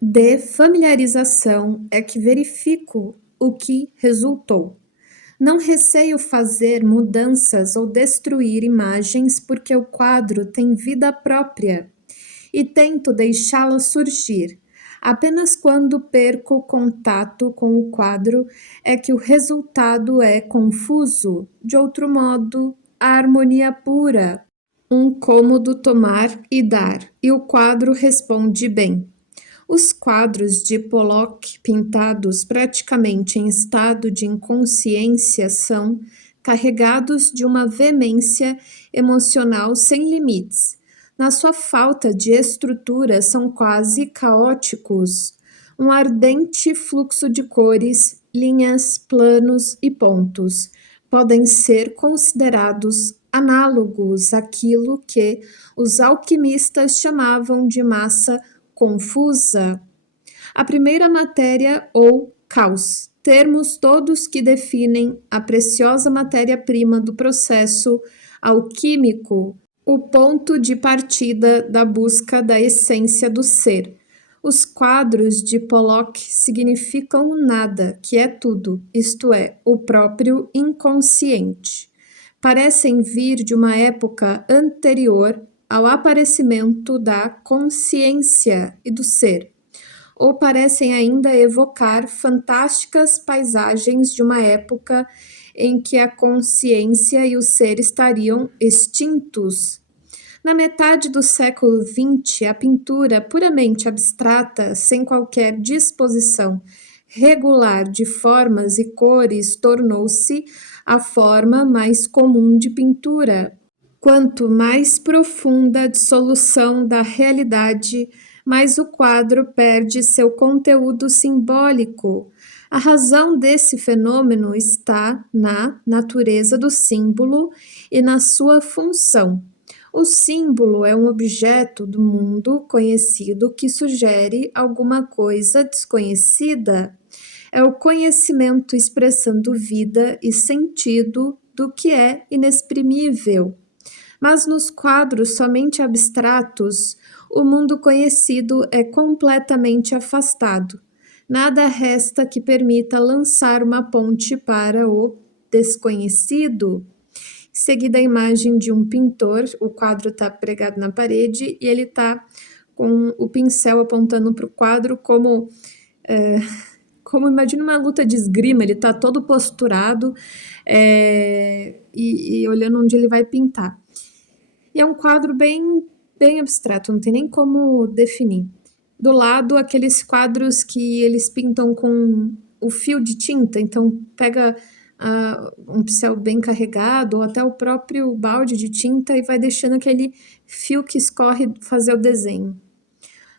De familiarização é que verifico o que resultou. Não receio fazer mudanças ou destruir imagens porque o quadro tem vida própria e tento deixá-la surgir. Apenas quando perco contato com o quadro é que o resultado é confuso. De outro modo, a harmonia pura, um cômodo tomar e dar, e o quadro responde bem. Os quadros de Pollock pintados praticamente em estado de inconsciência são carregados de uma veemência emocional sem limites. Na sua falta de estrutura, são quase caóticos. Um ardente fluxo de cores, linhas, planos e pontos podem ser considerados análogos àquilo que os alquimistas chamavam de massa confusa. A primeira matéria ou caos, termos todos que definem a preciosa matéria-prima do processo alquímico, o ponto de partida da busca da essência do ser. Os quadros de Pollock significam nada, que é tudo, isto é, o próprio inconsciente. Parecem vir de uma época anterior ao aparecimento da consciência e do ser, ou parecem ainda evocar fantásticas paisagens de uma época em que a consciência e o ser estariam extintos. Na metade do século XX, a pintura puramente abstrata, sem qualquer disposição regular de formas e cores, tornou-se a forma mais comum de pintura. Quanto mais profunda a dissolução da realidade, mais o quadro perde seu conteúdo simbólico. A razão desse fenômeno está na natureza do símbolo e na sua função. O símbolo é um objeto do mundo conhecido que sugere alguma coisa desconhecida. É o conhecimento expressando vida e sentido do que é inexprimível. Mas nos quadros somente abstratos, o mundo conhecido é completamente afastado. Nada resta que permita lançar uma ponte para o desconhecido. Seguida a imagem de um pintor, o quadro está pregado na parede e ele está com o pincel apontando para o quadro como imagina uma luta de esgrima, ele está todo posturado e olhando onde ele vai pintar. E é um quadro bem abstrato, não tem nem como definir. Do lado, aqueles quadros que eles pintam com o fio de tinta, então pega um pincel bem carregado, ou até o próprio balde de tinta e vai deixando aquele fio que escorre fazer o desenho.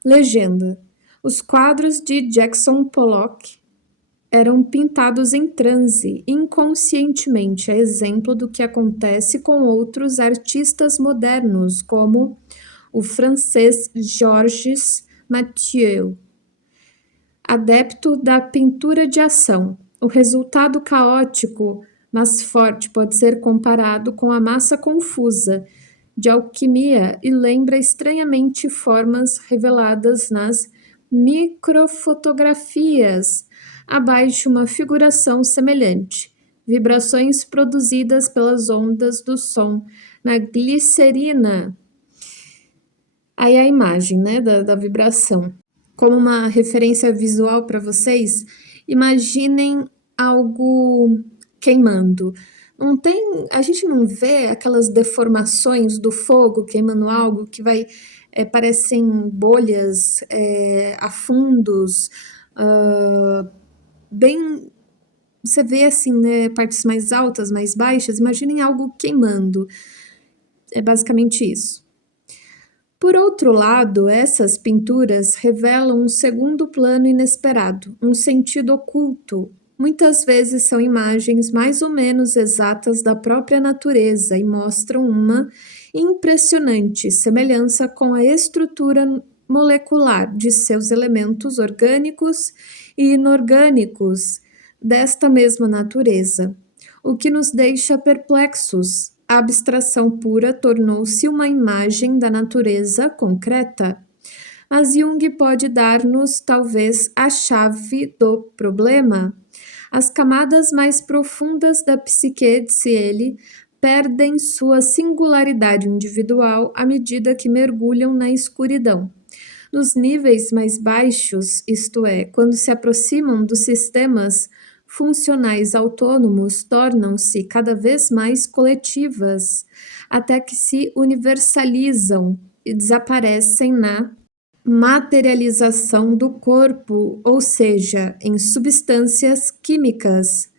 Legenda. Os quadros de Jackson Pollock eram pintados em transe, inconscientemente, a exemplo do que acontece com outros artistas modernos, como o francês Georges Mathieu, adepto da pintura de ação. O resultado caótico, mas forte, pode ser comparado com a massa confusa de alquimia e lembra estranhamente formas reveladas nas microfotografias. Abaixo, uma figuração semelhante. Vibrações produzidas pelas ondas do som na glicerina. Aí a imagem, né, da vibração. Como uma referência visual para vocês, imaginem algo queimando. Não tem, a gente não vê aquelas deformações do fogo queimando algo que parecem bolhas, afundos, bem, você vê assim, né, partes mais altas, mais baixas, imaginem algo queimando. É basicamente isso. Por outro lado, essas pinturas revelam um segundo plano inesperado, um sentido oculto. Muitas vezes são imagens mais ou menos exatas da própria natureza e mostram uma impressionante semelhança com a estrutura molecular de seus elementos orgânicos e inorgânicos desta mesma natureza, o que nos deixa perplexos. A abstração pura tornou-se uma imagem da natureza concreta. Mas Jung pode dar-nos, talvez, a chave do problema. As camadas mais profundas da psique, disse ele, perdem sua singularidade individual à medida que mergulham na escuridão. Nos níveis mais baixos, isto é, quando se aproximam dos sistemas funcionais autônomos, tornam-se cada vez mais coletivas, até que se universalizam e desaparecem na materialização do corpo, ou seja, em substâncias químicas.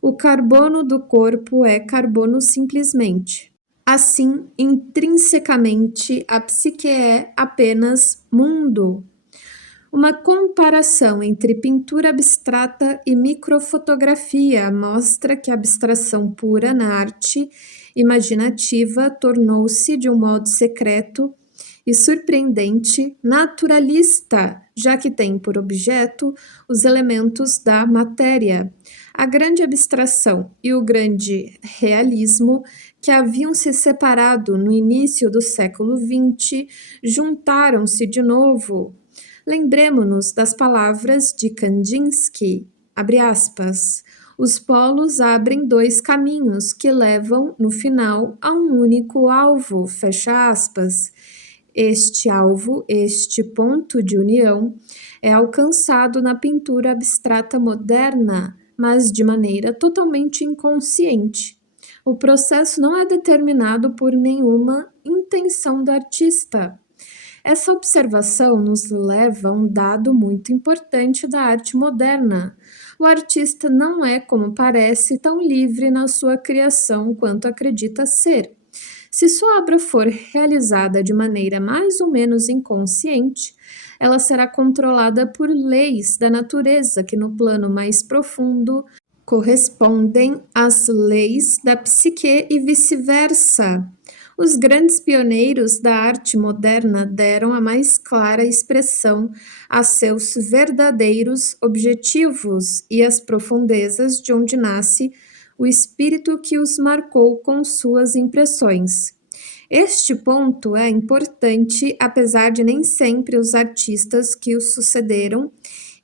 O carbono do corpo é carbono simplesmente. Assim, intrinsecamente, a psique é apenas mundo. Uma comparação entre pintura abstrata e microfotografia mostra que a abstração pura na arte imaginativa tornou-se, de um modo secreto e surpreendente, naturalista, já que tem por objeto os elementos da matéria. A grande abstração e o grande realismo, que haviam se separado no início do século XX, juntaram-se de novo. Lembremo-nos das palavras de Kandinsky, abre aspas, os polos abrem dois caminhos que levam, no final, a um único alvo, fecha aspas. Este alvo, este ponto de união, é alcançado na pintura abstrata moderna, mas de maneira totalmente inconsciente. O processo não é determinado por nenhuma intenção do artista. Essa observação nos leva a um dado muito importante da arte moderna. O artista não é, como parece, tão livre na sua criação quanto acredita ser. Se sua obra for realizada de maneira mais ou menos inconsciente, ela será controlada por leis da natureza que, no plano mais profundo, correspondem às leis da psique e vice-versa. Os grandes pioneiros da arte moderna deram a mais clara expressão a seus verdadeiros objetivos e às profundezas de onde nasce o espírito que os marcou com suas impressões. Este ponto é importante, apesar de nem sempre os artistas que os sucederam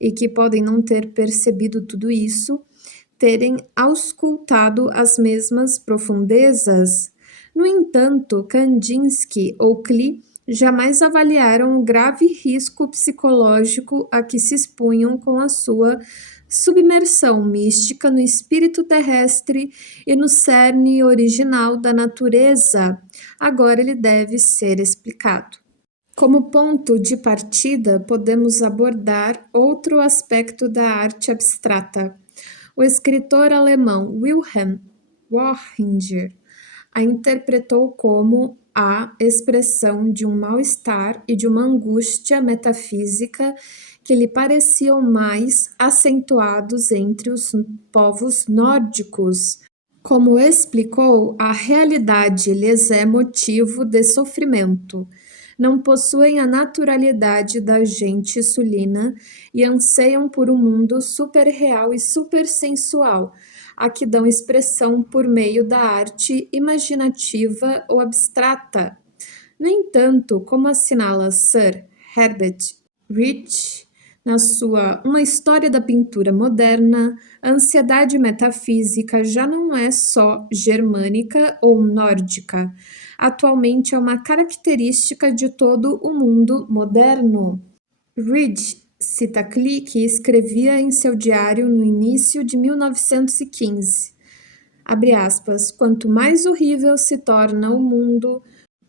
e que podem não ter percebido tudo isso, terem auscultado as mesmas profundezas. No entanto, Kandinsky ou Klee jamais avaliaram o grave risco psicológico a que se expunham com a sua submersão mística no espírito terrestre e no cerne original da natureza. Agora ele deve ser explicado. Como ponto de partida, podemos abordar outro aspecto da arte abstrata. O escritor alemão Wilhelm Wöhringer a interpretou como a expressão de um mal-estar e de uma angústia metafísica que lhe pareciam mais acentuados entre os povos nórdicos. Como explicou, a realidade lhes é motivo de sofrimento. Não possuem a naturalidade da gente sulina e anseiam por um mundo super-real e super-sensual, a que dão expressão por meio da arte imaginativa ou abstrata. No entanto, como assinala Sir Herbert Rich na sua Uma História da Pintura Moderna, a ansiedade metafísica já não é só germânica ou nórdica. Atualmente é uma característica de todo o mundo moderno. Reed cita Klee, que escrevia em seu diário no início de 1915. Abre aspas, quanto mais horrível se torna o mundo,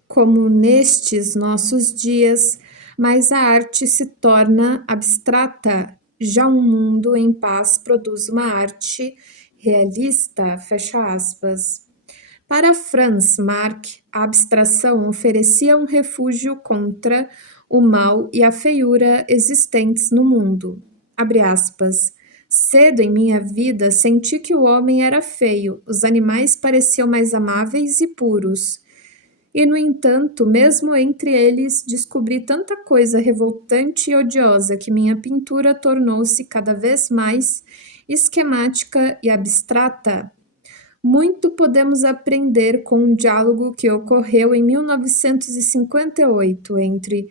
como nestes nossos dias, mais a arte se torna abstrata. Já um mundo em paz produz uma arte realista, fecha aspas. Para Franz Marc, a abstração oferecia um refúgio contra o mal e a feiura existentes no mundo. Abre aspas. Cedo em minha vida senti que o homem era feio, os animais pareciam mais amáveis e puros. E, no entanto, mesmo entre eles, descobri tanta coisa revoltante e odiosa que minha pintura tornou-se cada vez mais esquemática e abstrata. Muito podemos aprender com um diálogo que ocorreu em 1958 entre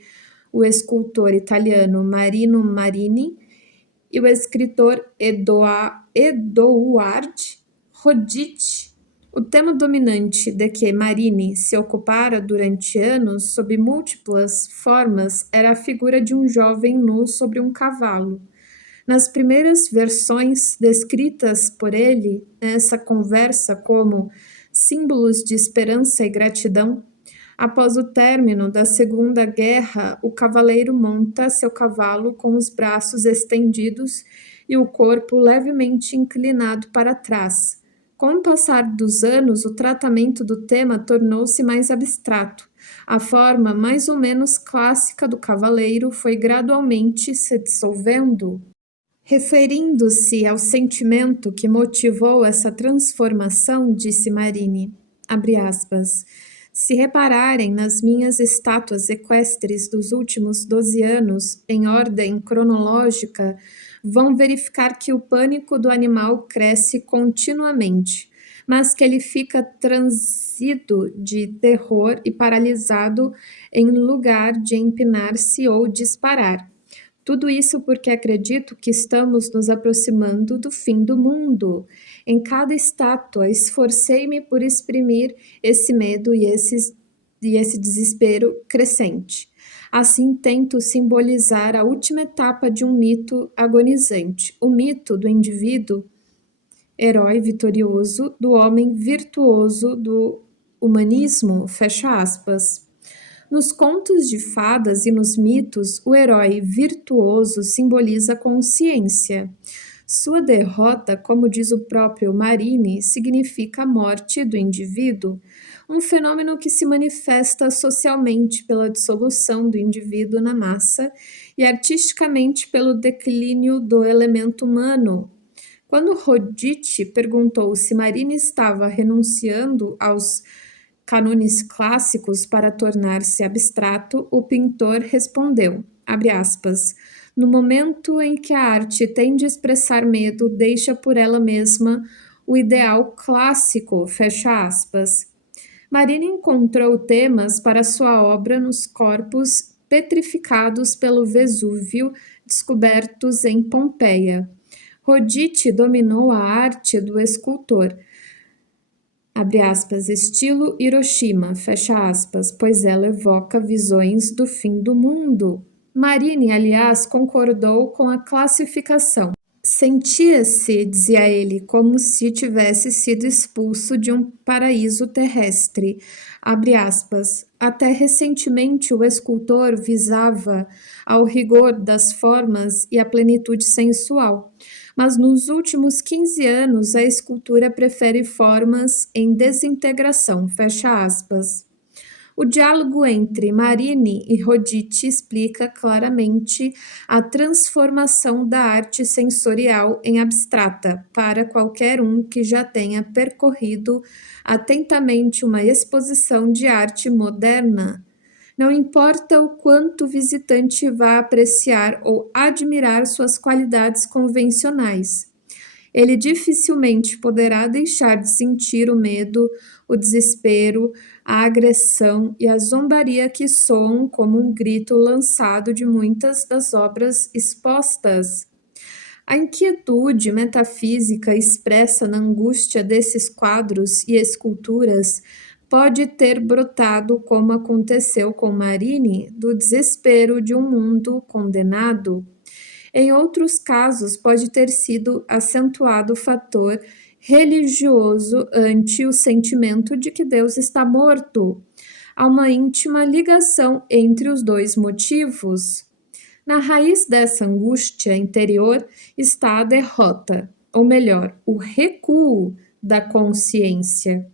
o escultor italiano Marino Marini e o escritor Edouard Rodic. O tema dominante de que Marini se ocupara durante anos sob múltiplas formas era a figura de um jovem nu sobre um cavalo. Nas primeiras versões descritas por ele, essa conversa como símbolos de esperança e gratidão, após o término da Segunda Guerra, o cavaleiro monta seu cavalo com os braços estendidos e o corpo levemente inclinado para trás. Com o passar dos anos, o tratamento do tema tornou-se mais abstrato. A forma mais ou menos clássica do cavaleiro foi gradualmente se dissolvendo. Referindo-se ao sentimento que motivou essa transformação, disse Marini, abre aspas, se repararem nas minhas estátuas equestres dos últimos 12 anos, em ordem cronológica, vão verificar que o pânico do animal cresce continuamente, mas que ele fica transido de terror e paralisado em lugar de empinar-se ou disparar. Tudo isso porque acredito que estamos nos aproximando do fim do mundo. Em cada estátua, esforcei-me por exprimir esse medo e esse desespero crescente. Assim, tento simbolizar a última etapa de um mito agonizante, o mito do indivíduo herói vitorioso, do homem virtuoso, do humanismo, fecha aspas. Nos contos de fadas e nos mitos, o herói virtuoso simboliza a consciência. Sua derrota, como diz o próprio Marini, significa a morte do indivíduo, um fenômeno que se manifesta socialmente pela dissolução do indivíduo na massa e artisticamente pelo declínio do elemento humano. Quando Rodic perguntou se Marini estava renunciando aos cânones clássicos para tornar-se abstrato, o pintor respondeu, abre aspas, no momento em que a arte tem de expressar medo, deixa por ela mesma o ideal clássico, fecha aspas. Marini encontrou temas para sua obra nos corpos petrificados pelo Vesúvio, descobertos em Pompeia. Rodic dominou a arte do escultor, abre aspas, estilo Hiroshima, fecha aspas, pois ela evoca visões do fim do mundo. Marini, aliás, concordou com a classificação. Sentia-se, dizia ele, como se tivesse sido expulso de um paraíso terrestre. Abre aspas. Até recentemente o escultor visava ao rigor das formas e a plenitude sensual. Mas nos últimos 15 anos a escultura prefere formas em desintegração, fecha aspas. O diálogo entre Marini e Rodic explica claramente a transformação da arte sensorial em abstrata para qualquer um que já tenha percorrido atentamente uma exposição de arte moderna. Não importa o quanto o visitante vá apreciar ou admirar suas qualidades convencionais, ele dificilmente poderá deixar de sentir o medo, o desespero, a agressão e a zombaria que soam como um grito lançado de muitas das obras expostas. A inquietude metafísica expressa na angústia desses quadros e esculturas pode ter brotado, como aconteceu com Marini, do desespero de um mundo condenado. Em outros casos, pode ter sido acentuado o fator religioso ante o sentimento de que Deus está morto. Há uma íntima ligação entre os dois motivos. Na raiz dessa angústia interior está a derrota, ou melhor, o recuo da consciência.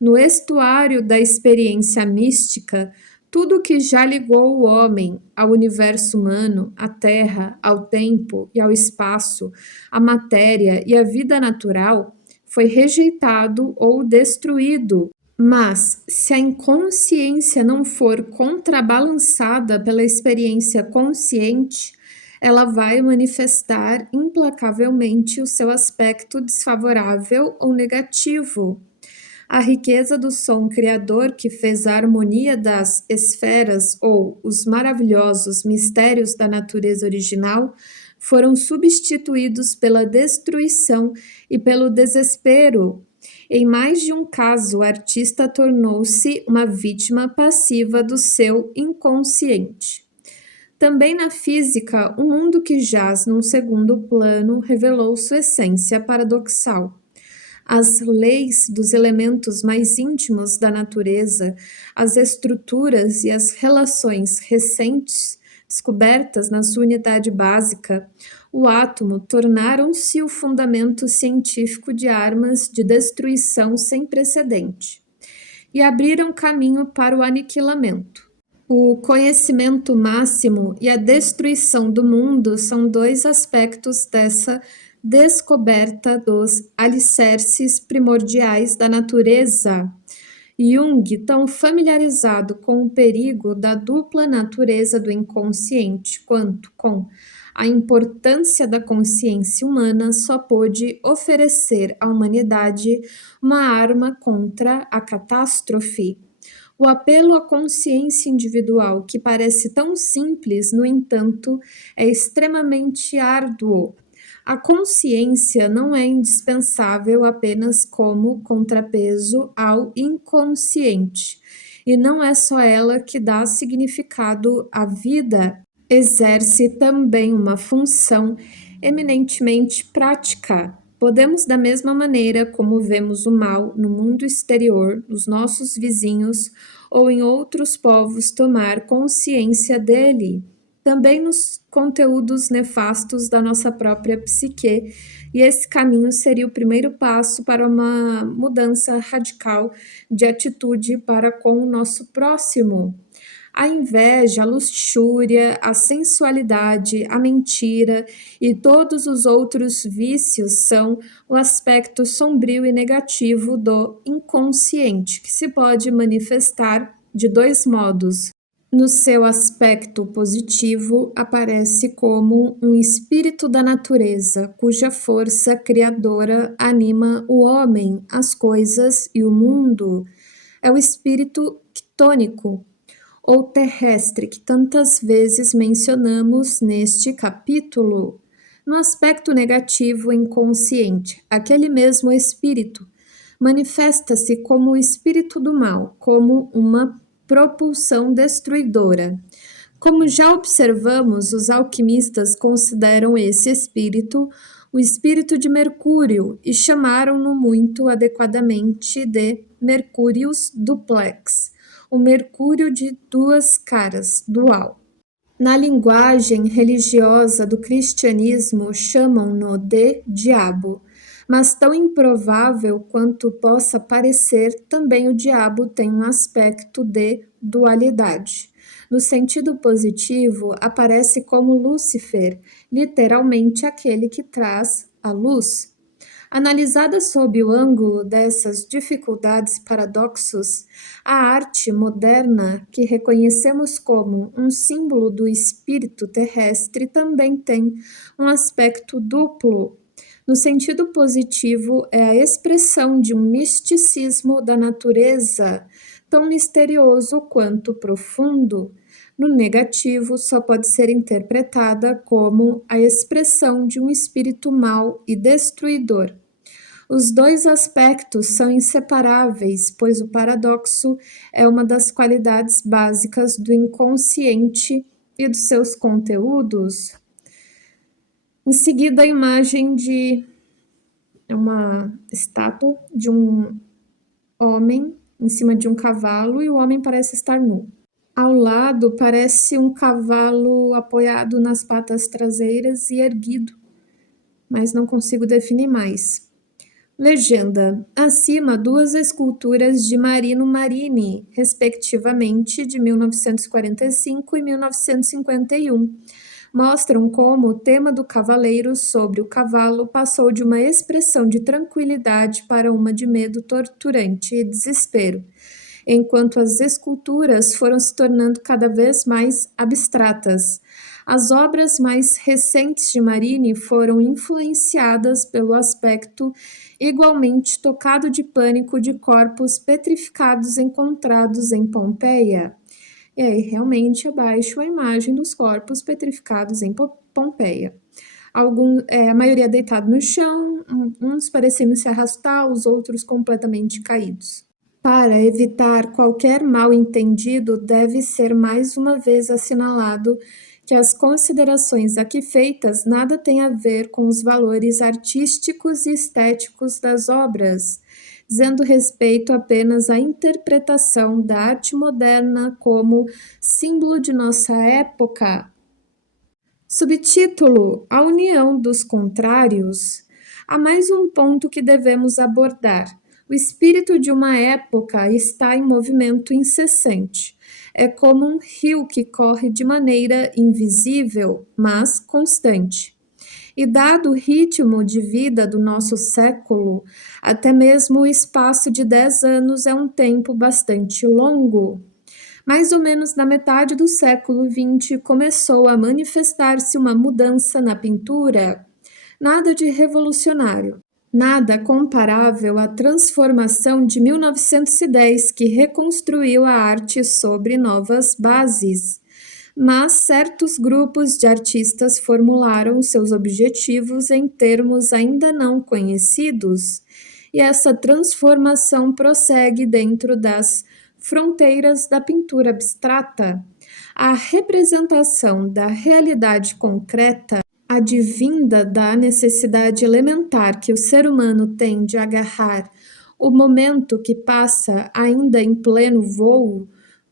No estuário da experiência mística, tudo que já ligou o homem ao universo humano, à terra, ao tempo e ao espaço, à matéria e à vida natural, foi rejeitado ou destruído. Mas, se a inconsciência não for contrabalançada pela experiência consciente, ela vai manifestar implacavelmente o seu aspecto desfavorável ou negativo. A riqueza do som criador que fez a harmonia das esferas ou os maravilhosos mistérios da natureza original foram substituídos pela destruição e pelo desespero. Em mais de um caso, o artista tornou-se uma vítima passiva do seu inconsciente. Também na física, o mundo que jaz num segundo plano revelou sua essência paradoxal. As leis dos elementos mais íntimos da natureza, as estruturas e as relações recentes descobertas na sua unidade básica, o átomo, tornaram-se o fundamento científico de armas de destruição sem precedente e abriram caminho para o aniquilamento. O conhecimento máximo e a destruição do mundo são dois aspectos dessa descoberta dos alicerces primordiais da natureza. Jung, tão familiarizado com o perigo da dupla natureza do inconsciente quanto com a importância da consciência humana, só pôde oferecer à humanidade uma arma contra a catástrofe. O apelo à consciência individual, que parece tão simples, no entanto, é extremamente árduo. A consciência não é indispensável apenas como contrapeso ao inconsciente, e não é só ela que dá significado à vida, exerce também uma função eminentemente prática. Podemos, da mesma maneira como vemos o mal no mundo exterior, nos nossos vizinhos ou em outros povos, tomar consciência dele, também nos conteúdos nefastos da nossa própria psique, e esse caminho seria o primeiro passo para uma mudança radical de atitude para com o nosso próximo. A inveja, a luxúria, a sensualidade, a mentira e todos os outros vícios são o aspecto sombrio e negativo do inconsciente, que se pode manifestar de dois modos. No seu aspecto positivo, aparece como um espírito da natureza, cuja força criadora anima o homem, as coisas e o mundo. É o espírito quitônico, ou terrestre, que tantas vezes mencionamos neste capítulo. No aspecto negativo inconsciente, aquele mesmo espírito manifesta-se como o espírito do mal, como uma propulsão destruidora. Como já observamos, os alquimistas consideram esse espírito o espírito de Mercúrio e chamaram-no muito adequadamente de Mercurius duplex, o Mercúrio de duas caras, dual. Na linguagem religiosa do cristianismo, chamam-no de diabo, mas tão improvável quanto possa parecer, também o diabo tem um aspecto de dualidade. No sentido positivo, aparece como Lúcifer, literalmente aquele que traz a luz. Analisada sob o ângulo dessas dificuldades e paradoxos, a arte moderna, que reconhecemos como um símbolo do espírito terrestre, também tem um aspecto duplo. No sentido positivo, é a expressão de um misticismo da natureza, tão misterioso quanto profundo. No negativo, só pode ser interpretada como a expressão de um espírito mau e destruidor. Os dois aspectos são inseparáveis, pois o paradoxo é uma das qualidades básicas do inconsciente e dos seus conteúdos. Em seguida, a imagem de uma estátua de um homem em cima de um cavalo, e o homem parece estar nu. Ao lado, parece um cavalo apoiado nas patas traseiras e erguido, mas não consigo definir mais. Legenda. Acima, duas esculturas de Marino Marini, respectivamente de 1945 e 1951. Mostram como o tema do cavaleiro sobre o cavalo passou de uma expressão de tranquilidade para uma de medo torturante e desespero, enquanto as esculturas foram se tornando cada vez mais abstratas. As obras mais recentes de Marini foram influenciadas pelo aspecto igualmente tocado de pânico de corpos petrificados encontrados em Pompeia. E aí, realmente, abaixo a imagem dos corpos petrificados em Pompeia. A maioria deitado no chão, uns parecendo se arrastar, os outros completamente caídos. Para evitar qualquer mal-entendido, deve ser mais uma vez assinalado que as considerações aqui feitas nada têm a ver com os valores artísticos e estéticos das obras, dizendo respeito apenas à interpretação da arte moderna como símbolo de nossa época. Subtítulo: A união dos contrários. Há mais um ponto que devemos abordar. O espírito de uma época está em movimento incessante. É como um rio que corre de maneira invisível, mas constante. E dado o ritmo de vida do nosso século, até mesmo o espaço de 10 anos é um tempo bastante longo. Mais ou menos na metade do século XX começou a manifestar-se uma mudança na pintura. Nada de revolucionário, nada comparável à transformação de 1910 que reconstruiu a arte sobre novas bases. Mas certos grupos de artistas formularam seus objetivos em termos ainda não conhecidos, e essa transformação prossegue dentro das fronteiras da pintura abstrata. A representação da realidade concreta, advinda da necessidade elementar que o ser humano tem de agarrar o momento que passa ainda em pleno voo,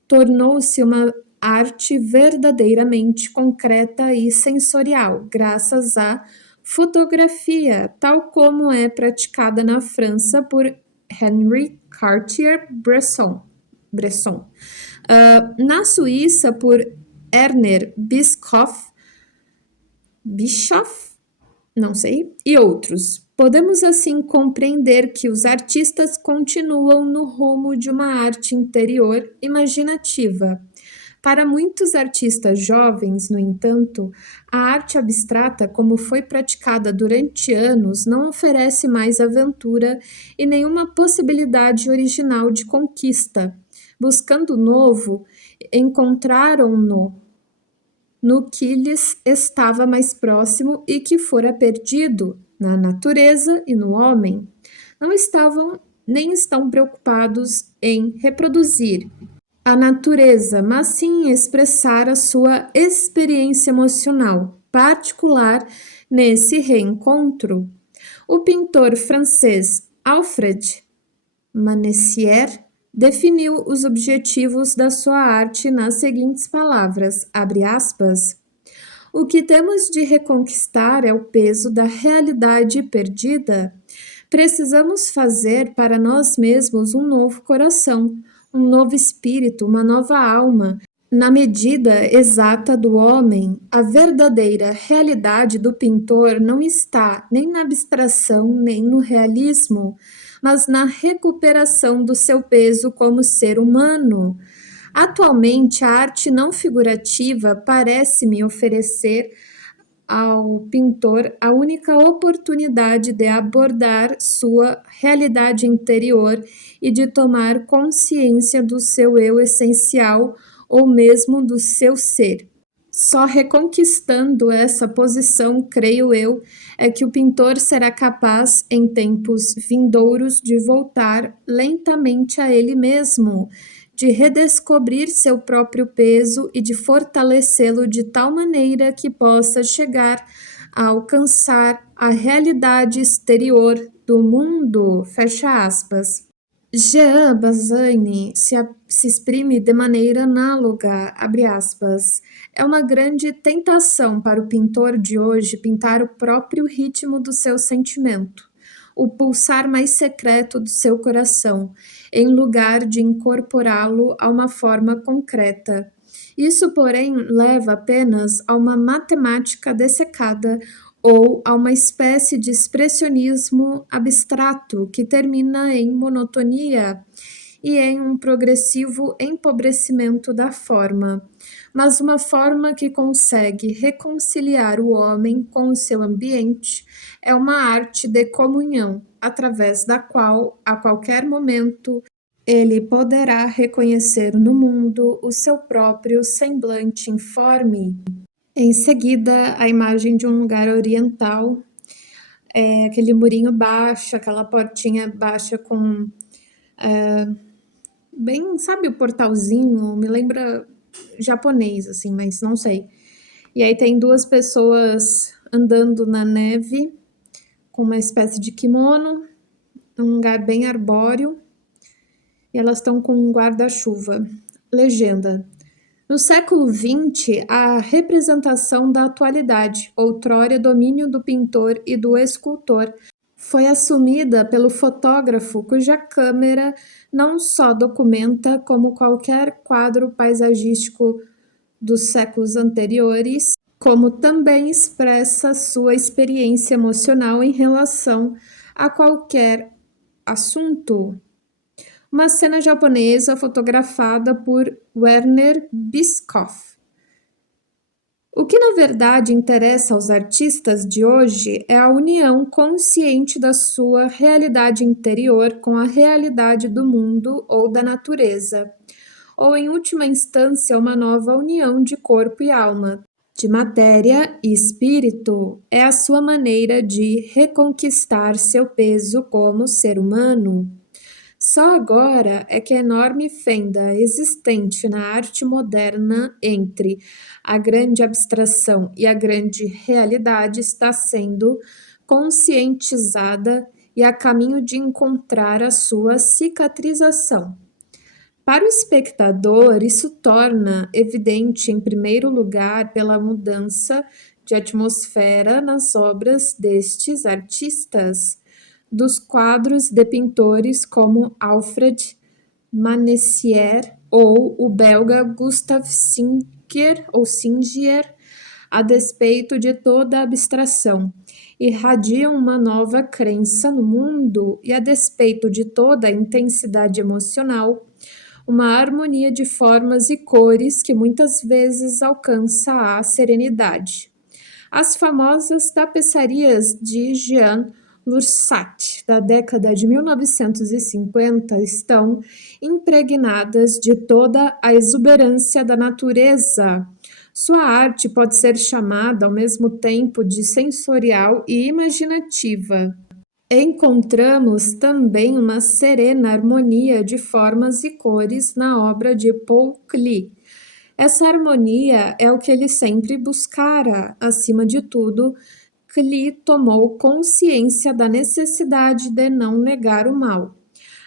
tornou-se uma arte verdadeiramente concreta e sensorial, graças à fotografia, tal como é praticada na França por Henri Cartier-Bresson. Na Suíça, por Ernest Bischoff, não sei, e outros. Podemos assim compreender que os artistas continuam no rumo de uma arte interior imaginativa. Para muitos artistas jovens, no entanto, a arte abstrata, como foi praticada durante anos, não oferece mais aventura e nenhuma possibilidade original de conquista. Buscando o novo, encontraram-no no que lhes estava mais próximo e que fora perdido, na natureza e no homem. Não estavam nem estão preocupados em reproduzir a natureza, mas sim em expressar a sua experiência emocional particular nesse reencontro. O pintor francês Alfred Manessier definiu os objetivos da sua arte nas seguintes palavras, abre aspas, o que temos de reconquistar é o peso da realidade perdida. Precisamos fazer para nós mesmos um novo coração, um novo espírito, uma nova alma. Na medida exata do homem, a verdadeira realidade do pintor não está nem na abstração nem no realismo, mas na recuperação do seu peso como ser humano. Atualmente, a arte não figurativa parece-me oferecer ao pintor a única oportunidade de abordar sua realidade interior e de tomar consciência do seu eu essencial ou mesmo do seu ser. Só reconquistando essa posição, creio eu, é que o pintor será capaz, em tempos vindouros, de voltar lentamente a ele mesmo, de redescobrir seu próprio peso e de fortalecê-lo de tal maneira que possa chegar a alcançar a realidade exterior do mundo. Fecha aspas. Jean Bazzani se exprime de maneira análoga, abre aspas. É uma grande tentação para o pintor de hoje pintar o próprio ritmo do seu sentimento, o pulsar mais secreto do seu coração, em lugar de incorporá-lo a uma forma concreta. Isso, porém, leva apenas a uma matemática dessecada ou a uma espécie de expressionismo abstrato que termina em monotonia e em um progressivo empobrecimento da forma. mas uma forma que consegue reconciliar o homem com o seu ambiente é uma arte de comunhão, através da qual, a qualquer momento, ele poderá reconhecer no mundo o seu próprio semblante informe. Em seguida, a imagem de um lugar oriental, aquele murinho baixo, aquela portinha baixa com bem, sabe, o portalzinho, me lembra japonês, assim, mas não sei. E aí tem duas pessoas andando na neve com uma espécie de kimono, num lugar bem arbóreo, e elas estão com um guarda-chuva. Legenda: no século XX, a representação da atualidade, outrora domínio do pintor e do escultor, foi assumida pelo fotógrafo cuja câmera não só documenta, como qualquer quadro paisagístico dos séculos anteriores, como também expressa sua experiência emocional em relação a qualquer assunto. Uma cena japonesa fotografada por Werner Bischoff. O que na verdade interessa aos artistas de hoje é a união consciente da sua realidade interior com a realidade do mundo ou da natureza, ou em última instância, uma nova união de corpo e alma, de matéria e espírito. É a sua maneira de reconquistar seu peso como ser humano. Só agora é que a enorme fenda existente na arte moderna entre a grande abstração e a grande realidade está sendo conscientizada e a caminho de encontrar a sua cicatrização. Para o espectador, isso torna evidente, em primeiro lugar, pela mudança de atmosfera nas obras destes artistas, dos quadros de pintores como Alfred Manessier ou o belga Gustav Singer, a despeito de toda a abstração, irradiam uma nova crença no mundo e, a despeito de toda a intensidade emocional, uma harmonia de formas e cores que muitas vezes alcança a serenidade. As famosas tapeçarias de Jean Lursat, da década de 1950, estão impregnadas de toda a exuberância da natureza. Sua arte pode ser chamada ao mesmo tempo de sensorial e imaginativa. Encontramos também uma serena harmonia de formas e cores na obra de Paul Klee. Essa harmonia é o que ele sempre buscara. Acima de tudo, Klee tomou consciência da necessidade de não negar o mal.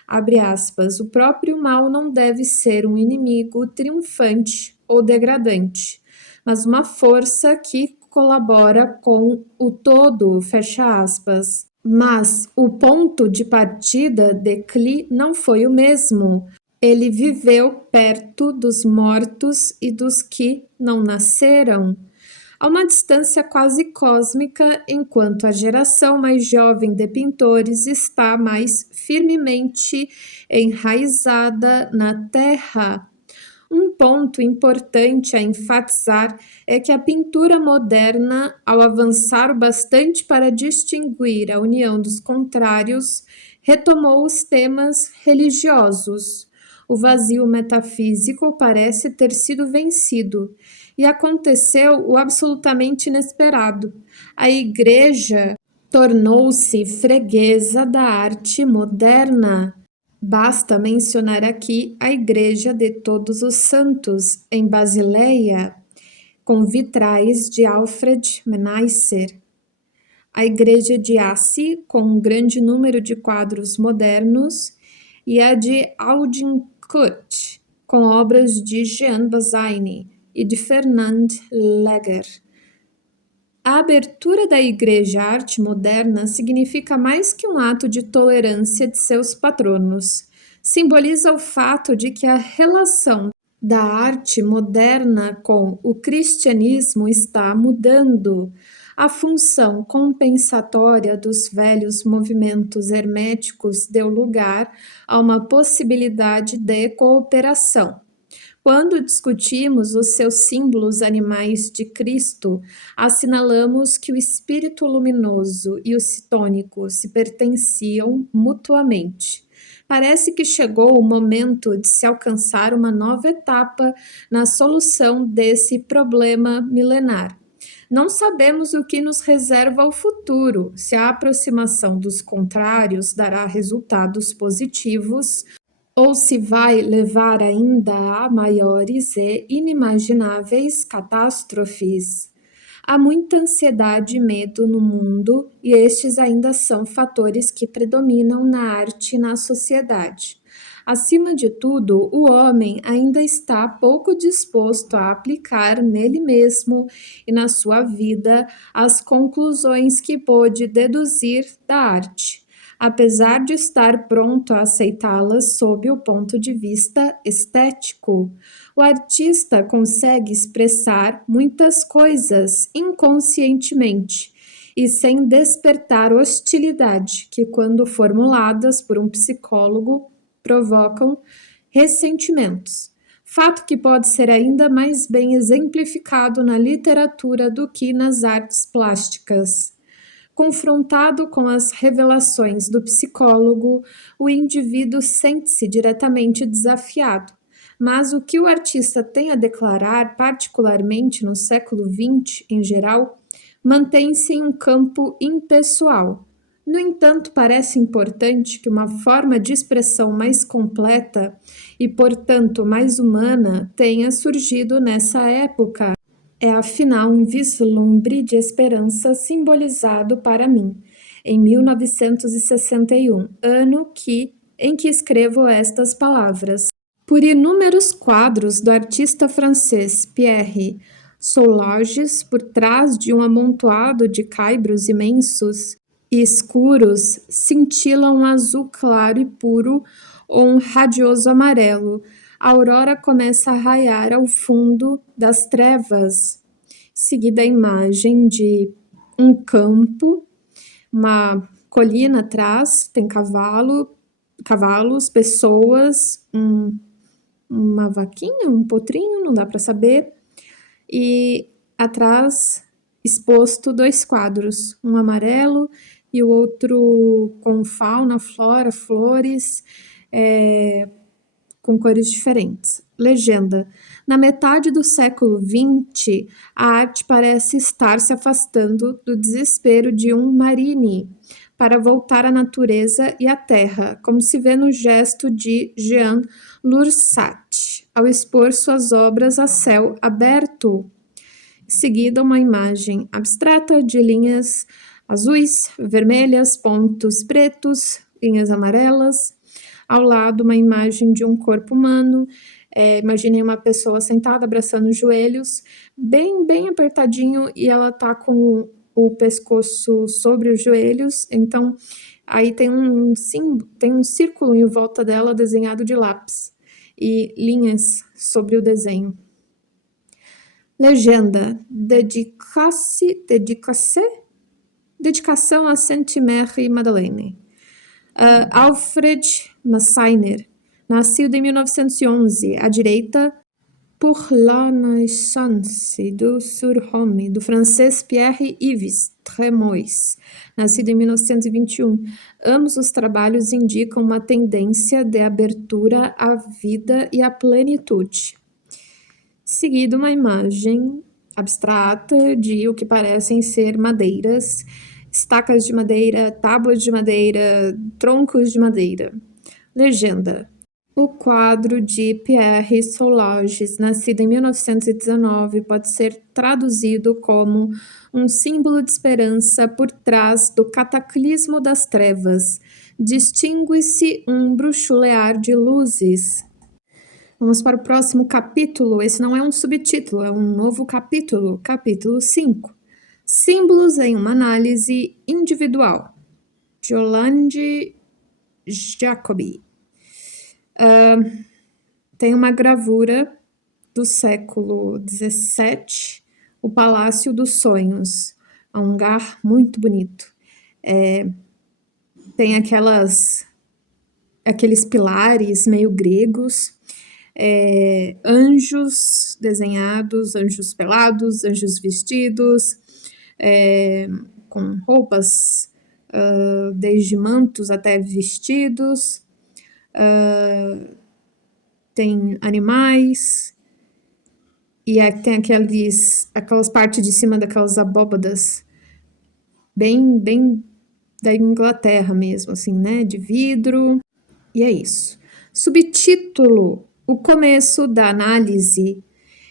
Abre aspas, o próprio mal não deve ser um inimigo triunfante ou degradante, mas uma força que colabora com o todo, fecha aspas. Mas o ponto de partida de Klee não foi o mesmo. Ele viveu perto dos mortos e dos que não nasceram, a uma distância quase cósmica, enquanto a geração mais jovem de pintores está mais firmemente enraizada na terra. Um ponto importante a enfatizar é que a pintura moderna, ao avançar o bastante para distinguir a união dos contrários, retomou os temas religiosos. O vazio metafísico parece ter sido vencido, e aconteceu o absolutamente inesperado. A Igreja tornou-se freguesa da arte moderna. Basta mencionar aqui a Igreja de Todos os Santos, em Basileia, com vitrais de Alfred Menaisser. A Igreja de Assy, com um grande número de quadros modernos, e a de Audincourt, com obras de Jean Bazaine e de Fernand Léger. A abertura da Igreja à arte moderna significa mais que um ato de tolerância de seus patronos. Simboliza o fato de que a relação da arte moderna com o cristianismo está mudando. A função compensatória dos velhos movimentos herméticos deu lugar a uma possibilidade de cooperação. Quando discutimos os seus símbolos animais de Cristo, assinalamos que o espírito luminoso e o citônico se pertenciam mutuamente. Parece que chegou o momento de se alcançar uma nova etapa na solução desse problema milenar. Não sabemos o que nos reserva o futuro, se a aproximação dos contrários dará resultados positivos ou se vai levar ainda a maiores e inimagináveis catástrofes. Há muita ansiedade e medo no mundo, e estes ainda são fatores que predominam na arte e na sociedade. Acima de tudo, o homem ainda está pouco disposto a aplicar nele mesmo e na sua vida as conclusões que pôde deduzir da arte, apesar de estar pronto a aceitá-las sob o ponto de vista estético. O artista consegue expressar muitas coisas inconscientemente e sem despertar hostilidade, que, quando formuladas por um psicólogo, provocam ressentimentos. Fato que pode ser ainda mais bem exemplificado na literatura do que nas artes plásticas. Confrontado com as revelações do psicólogo, o indivíduo sente-se diretamente desafiado. Mas o que o artista tem a declarar, particularmente no século XX em geral, mantém-se em um campo impessoal. No entanto, parece importante que uma forma de expressão mais completa e, portanto, mais humana tenha surgido nessa época. É afinal um vislumbre de esperança simbolizado para mim, em 1961, ano em que escrevo estas palavras. Por inúmeros quadros do artista francês Pierre Soulages, por trás de um amontoado de caibros imensos e escuros, cintila um azul claro e puro ou um radioso amarelo. A aurora começa a raiar ao fundo das trevas. Seguida a imagem de um campo, uma colina atrás, tem cavalos, pessoas, uma vaquinha, um potrinho, não dá para saber. E atrás, exposto dois quadros, um amarelo e o outro com fauna, flora, flores, com cores diferentes. Legenda. Na metade do século XX, a arte parece estar se afastando do desespero de um Marini para voltar à natureza e à terra, como se vê no gesto de Jean Lursat, ao expor suas obras a céu aberto. Em seguida, uma imagem abstrata de linhas azuis, vermelhas, pontos pretos, linhas amarelas. Ao lado, uma imagem de um corpo humano. Imaginei uma pessoa sentada, abraçando os joelhos, bem apertadinho, e ela tá com o pescoço sobre os joelhos. Então, aí tem um círculo em volta dela desenhado de lápis e linhas sobre o desenho. Legenda: dedicação a Sainte-Mère Madeleine. Alfred Masseiner, nascido em 1911, à direita, Pour la naissance du surhomme, do francês Pierre-Yves Trémois, nascido em 1921. Ambos os trabalhos indicam uma tendência de abertura à vida e à plenitude. Seguido, uma imagem abstrata de o que parecem ser madeiras, estacas de madeira, tábuas de madeira, troncos de madeira. Legenda: o quadro de Pierre Soulages, nascido em 1919, pode ser traduzido como um símbolo de esperança por trás do cataclismo das trevas. Distingue-se um bruxulear de luzes. Vamos para o próximo capítulo. Esse não é um subtítulo, é um novo capítulo, capítulo 5. Símbolos em uma análise individual. Yolande Jacobi. Tem uma gravura do século XVII, o Palácio dos Sonhos. É um lugar muito bonito. Tem aqueles pilares meio gregos. anjos desenhados, anjos pelados, anjos vestidos, com roupas, desde mantos até vestidos, tem animais, e tem aquelas partes de cima daquelas abóbadas, bem da Inglaterra mesmo, assim, né? De vidro. E é isso. Subtítulo: o começo da análise.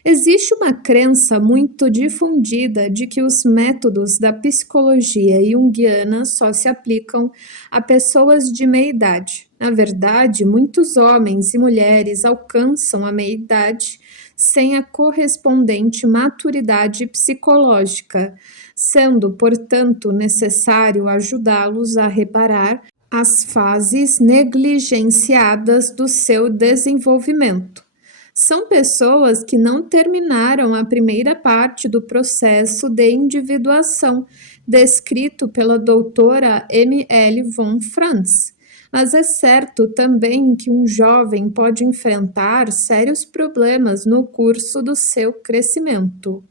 Existe uma crença muito difundida de que os métodos da psicologia junguiana só se aplicam a pessoas de meia idade. Na verdade, muitos homens e mulheres alcançam a meia idade sem a correspondente maturidade psicológica, sendo, portanto, necessário ajudá-los a reparar as fases negligenciadas do seu desenvolvimento. São pessoas que não terminaram a primeira parte do processo de individuação descrito pela doutora M.L. von Franz. Mas é certo também que um jovem pode enfrentar sérios problemas no curso do seu crescimento.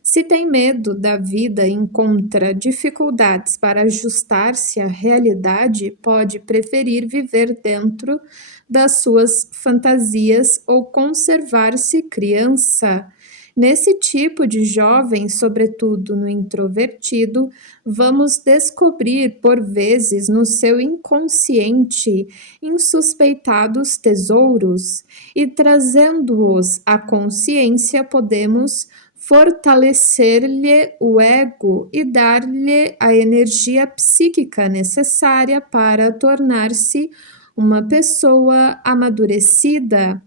Se tem medo da vida e encontra dificuldades para ajustar-se à realidade, pode preferir viver dentro das suas fantasias ou conservar-se criança. Nesse tipo de jovem, sobretudo no introvertido, vamos descobrir por vezes no seu inconsciente insuspeitados tesouros e, trazendo-os à consciência, podemos fortalecer-lhe o ego e dar-lhe a energia psíquica necessária para tornar-se uma pessoa amadurecida.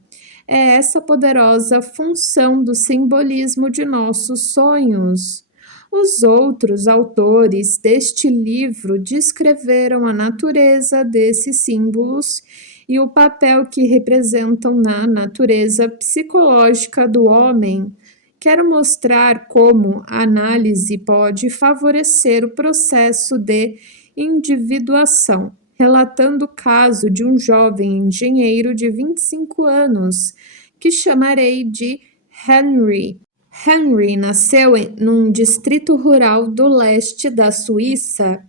É essa poderosa função do simbolismo de nossos sonhos. Os outros autores deste livro descreveram a natureza desses símbolos e o papel que representam na natureza psicológica do homem. Quero mostrar como a análise pode favorecer o processo de individuação, relatando o caso de um jovem engenheiro de 25 anos, que chamarei de Henry. Henry nasceu num distrito rural do leste da Suíça.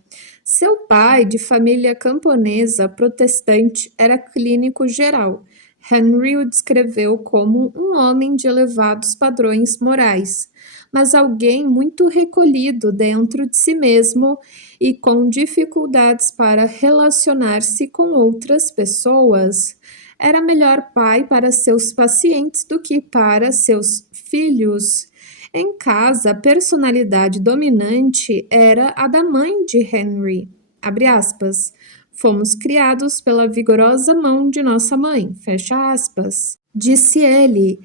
Seu pai, de família camponesa protestante, era clínico geral. Henry o descreveu como um homem de elevados padrões morais, mas alguém muito recolhido dentro de si mesmo e com dificuldades para relacionar-se com outras pessoas. Era melhor pai para seus pacientes do que para seus filhos. Em casa, a personalidade dominante era a da mãe de Henry. Abre aspas. Fomos criados pela vigorosa mão de nossa mãe, fecha aspas, disse ele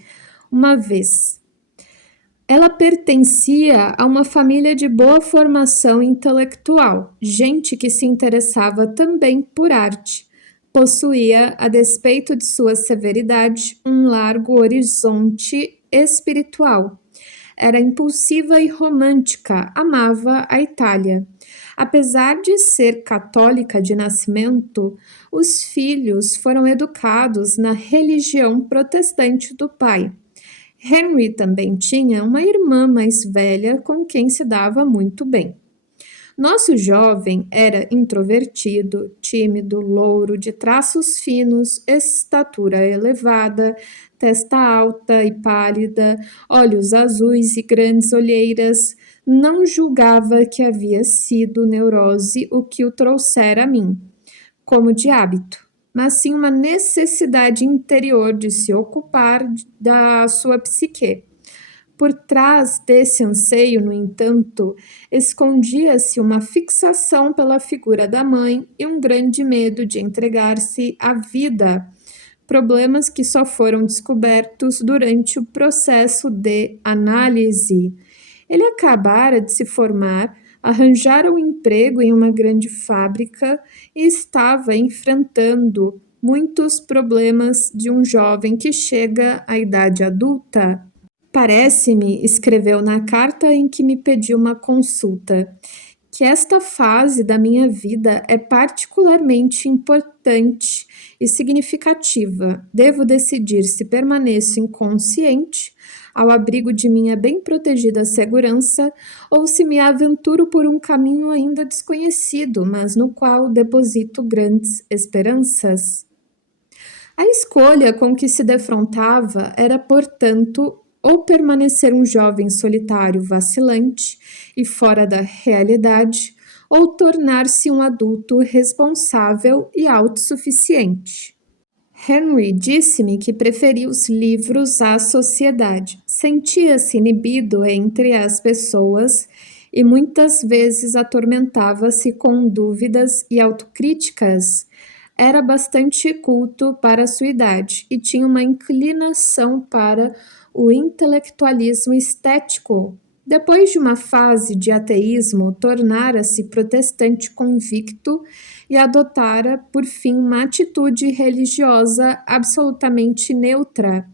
uma vez. Ela pertencia a uma família de boa formação intelectual, gente que se interessava também por arte. Possuía, a despeito de sua severidade, um largo horizonte espiritual. Era impulsiva e romântica, amava a Itália. Apesar de ser católica de nascimento, os filhos foram educados na religião protestante do pai. Henry também tinha uma irmã mais velha com quem se dava muito bem. Nosso jovem era introvertido, tímido, louro, de traços finos, estatura elevada, testa alta e pálida, olhos azuis e grandes olheiras. Não julgava que havia sido neurose o que o trouxera a mim, como de hábito, mas sim uma necessidade interior de se ocupar da sua psique. Por trás desse anseio, no entanto, escondia-se uma fixação pela figura da mãe e um grande medo de entregar-se à vida, problemas que só foram descobertos durante o processo de análise. Ele acabara de se formar, arranjara um emprego em uma grande fábrica e estava enfrentando muitos problemas de um jovem que chega à idade adulta. Parece-me, escreveu na carta em que me pediu uma consulta, que esta fase da minha vida é particularmente importante e significativa. Devo decidir se permaneço inconsciente, ao abrigo de minha bem protegida segurança, ou se me aventuro por um caminho ainda desconhecido, mas no qual deposito grandes esperanças. A escolha com que se defrontava era, portanto, ou permanecer um jovem solitário vacilante e fora da realidade, ou tornar-se um adulto responsável e autossuficiente. Henry disse-me que preferia os livros à sociedade. Sentia-se inibido entre as pessoas e muitas vezes atormentava-se com dúvidas e autocríticas. Era bastante culto para sua idade e tinha uma inclinação para o intelectualismo estético. Depois de uma fase de ateísmo, tornara-se protestante convicto e adotara, por fim, uma atitude religiosa absolutamente neutra.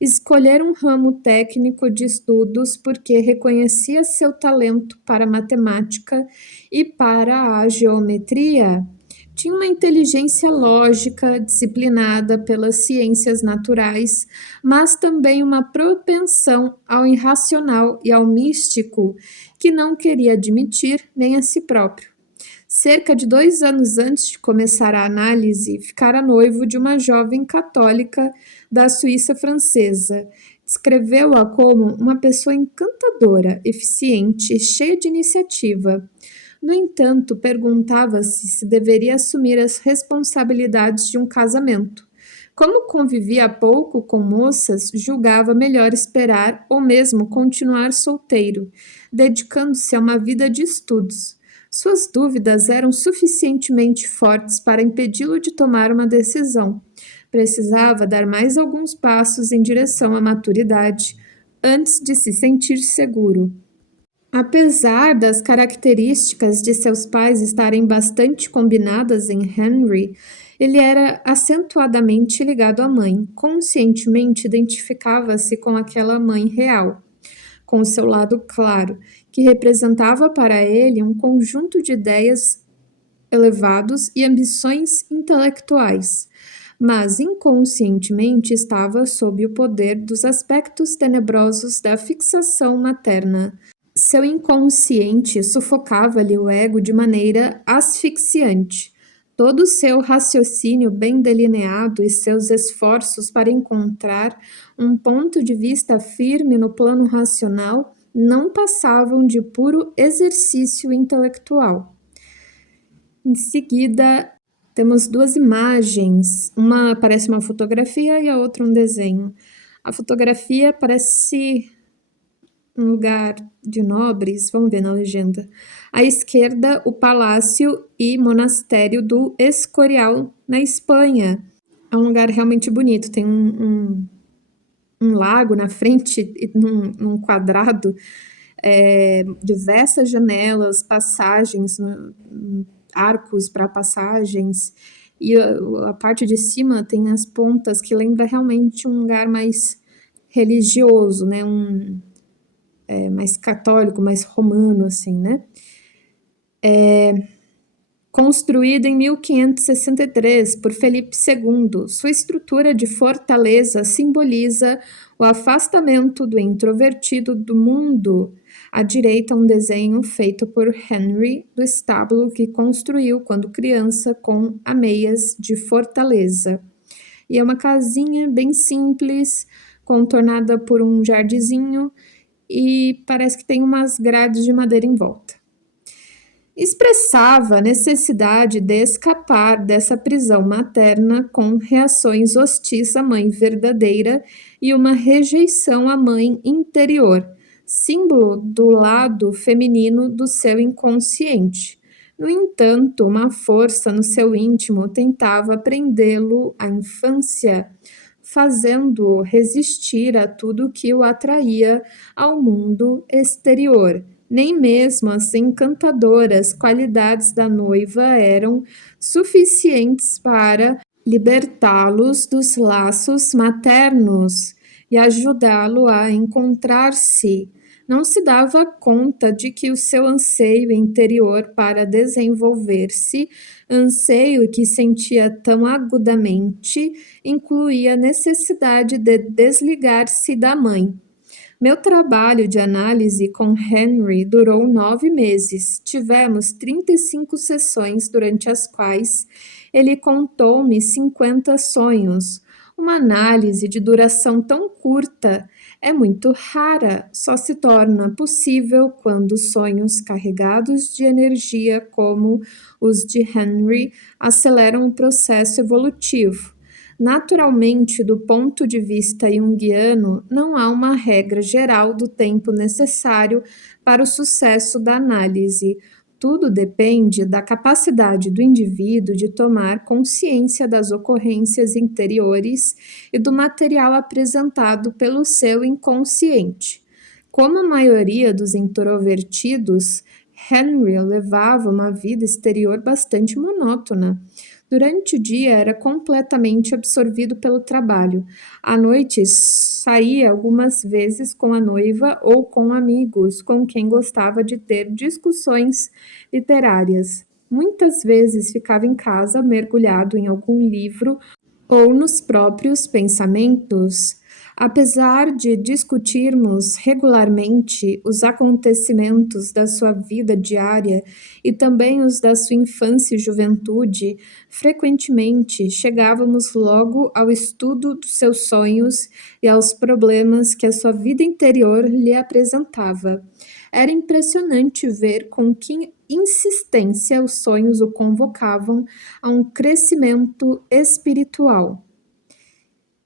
Escolher um ramo técnico de estudos porque reconhecia seu talento para a matemática e para a geometria. Tinha uma inteligência lógica, disciplinada pelas ciências naturais, mas também uma propensão ao irracional e ao místico que não queria admitir nem a si próprio. Cerca de 2 anos antes de começar a análise, ficara noivo de uma jovem católica da Suíça francesa. Descreveu-a como uma pessoa encantadora, eficiente e cheia de iniciativa. No entanto, perguntava-se se deveria assumir as responsabilidades de um casamento. Como convivia há pouco com moças, julgava melhor esperar ou mesmo continuar solteiro, dedicando-se a uma vida de estudos. Suas dúvidas eram suficientemente fortes para impedi-lo de tomar uma decisão. Precisava dar mais alguns passos em direção à maturidade antes de se sentir seguro. Apesar das características de seus pais estarem bastante combinadas em Henry, ele era acentuadamente ligado à mãe. Conscientemente identificava-se com aquela mãe real, com o seu lado claro, que representava para ele um conjunto de ideias elevados e ambições intelectuais, mas inconscientemente estava sob o poder dos aspectos tenebrosos da fixação materna. Seu inconsciente sufocava-lhe o ego de maneira asfixiante. Todo o seu raciocínio bem delineado e seus esforços para encontrar um ponto de vista firme no plano racional não passavam de puro exercício intelectual. Em seguida, temos 2 imagens. Uma parece uma fotografia e a outra um desenho. A fotografia parece um lugar de nobres, vamos ver na legenda. À esquerda, o palácio e monastério do Escorial, na Espanha. É um lugar realmente bonito, tem um lago na frente, num quadrado, diversas janelas, passagens, arcos para passagens, e a parte de cima tem as pontas que lembra realmente um lugar mais religioso, né? Mais católico, mais romano, assim, né? Construído em 1563 por Felipe II, sua estrutura de fortaleza simboliza o afastamento do introvertido do mundo. À direita, um desenho feito por Henry do estábulo que construiu quando criança com ameias de fortaleza. E é uma casinha bem simples, contornada por um jardizinho, e parece que tem umas grades de madeira em volta. Expressava a necessidade de escapar dessa prisão materna com reações hostis à mãe verdadeira e uma rejeição à mãe interior, símbolo do lado feminino do seu inconsciente. No entanto, uma força no seu íntimo tentava prendê-lo à infância, fazendo-o resistir a tudo que o atraía ao mundo exterior. Nem mesmo as encantadoras qualidades da noiva eram suficientes para libertá-los dos laços maternos e ajudá-lo a encontrar-se. Não se dava conta de que o seu anseio interior para desenvolver-se, anseio que sentia tão agudamente, incluía a necessidade de desligar-se da mãe. Meu trabalho de análise com Henry durou 9 meses. Tivemos 35 sessões, durante as quais ele contou-me 50 sonhos. Uma análise de duração tão curta é muito rara, só se torna possível quando sonhos carregados de energia, como os de Henry, aceleram o processo evolutivo. Naturalmente, do ponto de vista junguiano, não há uma regra geral do tempo necessário para o sucesso da análise. Tudo depende da capacidade do indivíduo de tomar consciência das ocorrências interiores e do material apresentado pelo seu inconsciente. Como a maioria dos introvertidos, Henry levava uma vida exterior bastante monótona. Durante o dia era completamente absorvido pelo trabalho. À noite saía algumas vezes com a noiva ou com amigos com quem gostava de ter discussões literárias. Muitas vezes ficava em casa mergulhado em algum livro ou nos próprios pensamentos. Apesar de discutirmos regularmente os acontecimentos da sua vida diária e também os da sua infância e juventude, frequentemente chegávamos logo ao estudo dos seus sonhos e aos problemas que a sua vida interior lhe apresentava. Era impressionante ver com que insistência os sonhos o convocavam a um crescimento espiritual.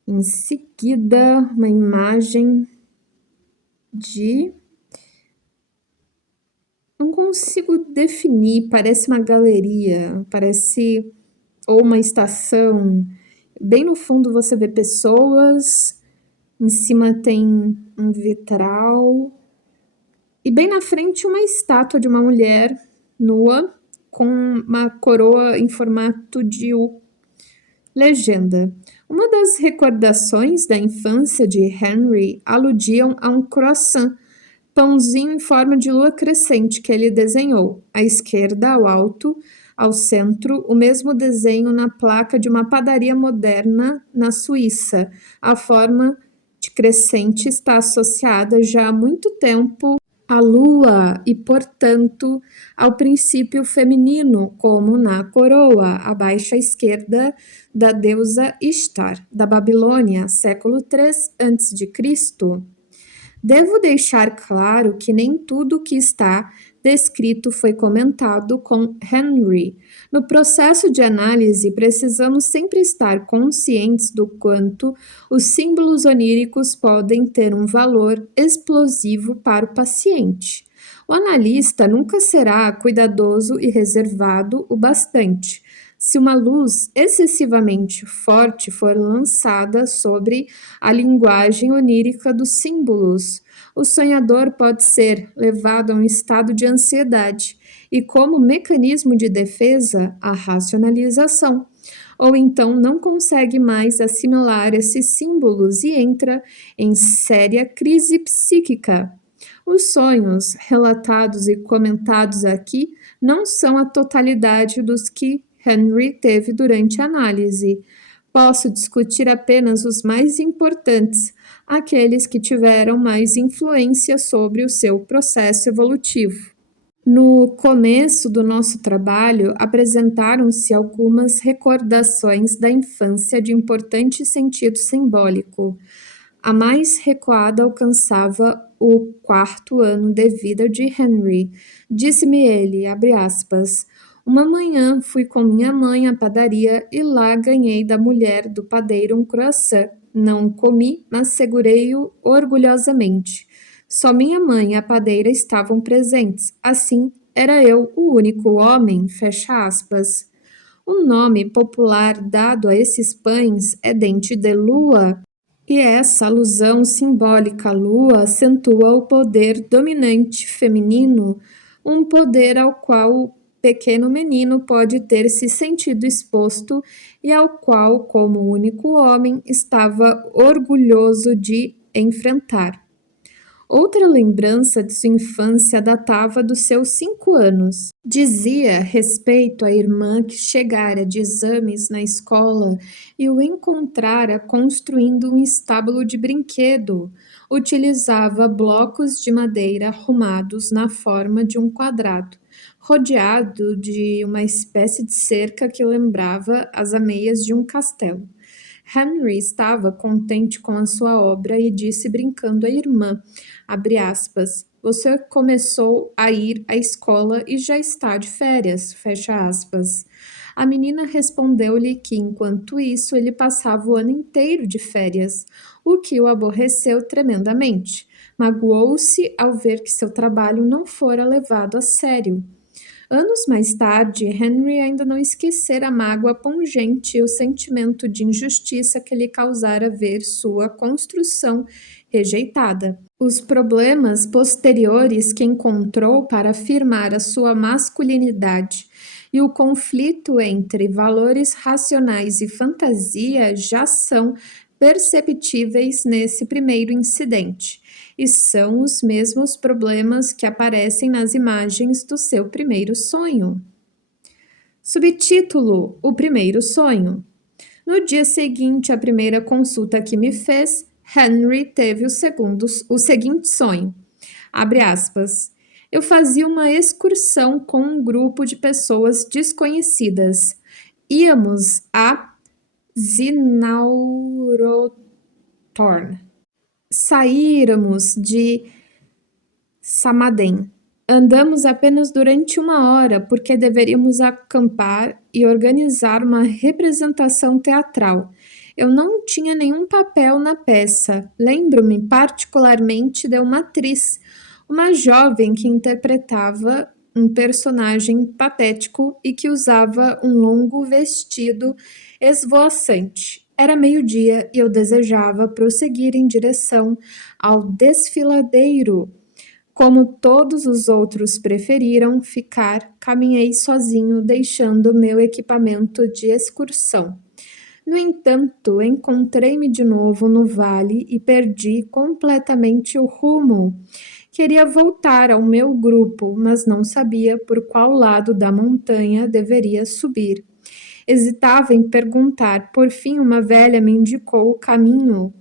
Em seguida, uma imagem de... Não consigo definir, parece uma galeria, parece ou uma estação. Bem no fundo você vê pessoas, em cima tem um vitral, e bem na frente uma estátua de uma mulher nua com uma coroa em formato de U. Legenda. Uma das recordações da infância de Henry aludiam a um croissant, pãozinho em forma de lua crescente que ele desenhou. À esquerda, ao alto, ao centro, o mesmo desenho na placa de uma padaria moderna na Suíça. A forma de crescente está associada já há muito tempo à lua e, portanto, ao princípio feminino, como na coroa, abaixo à esquerda da deusa Ishtar, da Babilônia, século III a.C. Devo deixar claro que nem tudo o que está descrito foi comentado com Henry. No processo de análise, precisamos sempre estar conscientes do quanto os símbolos oníricos podem ter um valor explosivo para o paciente. O analista nunca será cuidadoso e reservado o bastante se uma luz excessivamente forte for lançada sobre a linguagem onírica dos símbolos. O sonhador pode ser levado a um estado de ansiedade e, como mecanismo de defesa, a racionalização, ou então não consegue mais assimilar esses símbolos e entra em séria crise psíquica. Os sonhos relatados e comentados aqui não são a totalidade dos que Henry teve durante a análise. Posso discutir apenas os mais importantes, aqueles que tiveram mais influência sobre o seu processo evolutivo. No começo do nosso trabalho, apresentaram-se algumas recordações da infância de importante sentido simbólico. A mais recuada alcançava o 4º ano de vida de Henry. Disse-me ele, abre aspas, uma manhã fui com minha mãe à padaria e lá ganhei da mulher do padeiro um croissant. Não comi, mas segurei-o orgulhosamente. Só minha mãe e a padeira estavam presentes. Assim, era eu o único homem, fecha aspas. O nome popular dado a esses pães é dente de lua, e essa alusão simbólica à lua acentua o poder dominante feminino, um poder ao qual o pequeno menino pode ter se sentido exposto e ao qual, como único homem, estava orgulhoso de enfrentar. Outra lembrança de sua infância datava dos seus 5 anos. Dizia respeito à irmã que chegara de exames na escola e o encontrara construindo um estábulo de brinquedo. Utilizava blocos de madeira arrumados na forma de um quadrado, rodeado de uma espécie de cerca que lembrava as ameias de um castelo. Henry estava contente com a sua obra e disse brincando à irmã, abre aspas, você começou a ir à escola e já está de férias, fecha aspas. A menina respondeu-lhe que, enquanto isso, ele passava o ano inteiro de férias, o que o aborreceu tremendamente. Magoou-se ao ver que seu trabalho não fora levado a sério. Anos mais tarde, Henry ainda não esquecera a mágoa pungente e o sentimento de injustiça que lhe causara ver sua construção rejeitada. Os problemas posteriores que encontrou para afirmar a sua masculinidade e o conflito entre valores racionais e fantasia já são perceptíveis nesse primeiro incidente, e são os mesmos problemas que aparecem nas imagens do seu primeiro sonho. Subtítulo: O primeiro sonho. No dia seguinte à primeira consulta que me fez, Henry teve o seguinte sonho. Abre aspas. Eu fazia uma excursão com um grupo de pessoas desconhecidas. Íamos a Zinaurotorn. Saíramos de Samaden. Andamos apenas durante 1 hora, porque deveríamos acampar e organizar uma representação teatral. Eu não tinha nenhum papel na peça. Lembro-me particularmente de uma atriz, uma jovem que interpretava um personagem patético e que usava um longo vestido esvoaçante. Era meio-dia e eu desejava prosseguir em direção ao desfiladeiro. Como todos os outros preferiram ficar, caminhei sozinho, deixando meu equipamento de excursão. No entanto, encontrei-me de novo no vale e perdi completamente o rumo. Queria voltar ao meu grupo, mas não sabia por qual lado da montanha deveria subir. Hesitava em perguntar, por fim uma velha me indicou o caminho.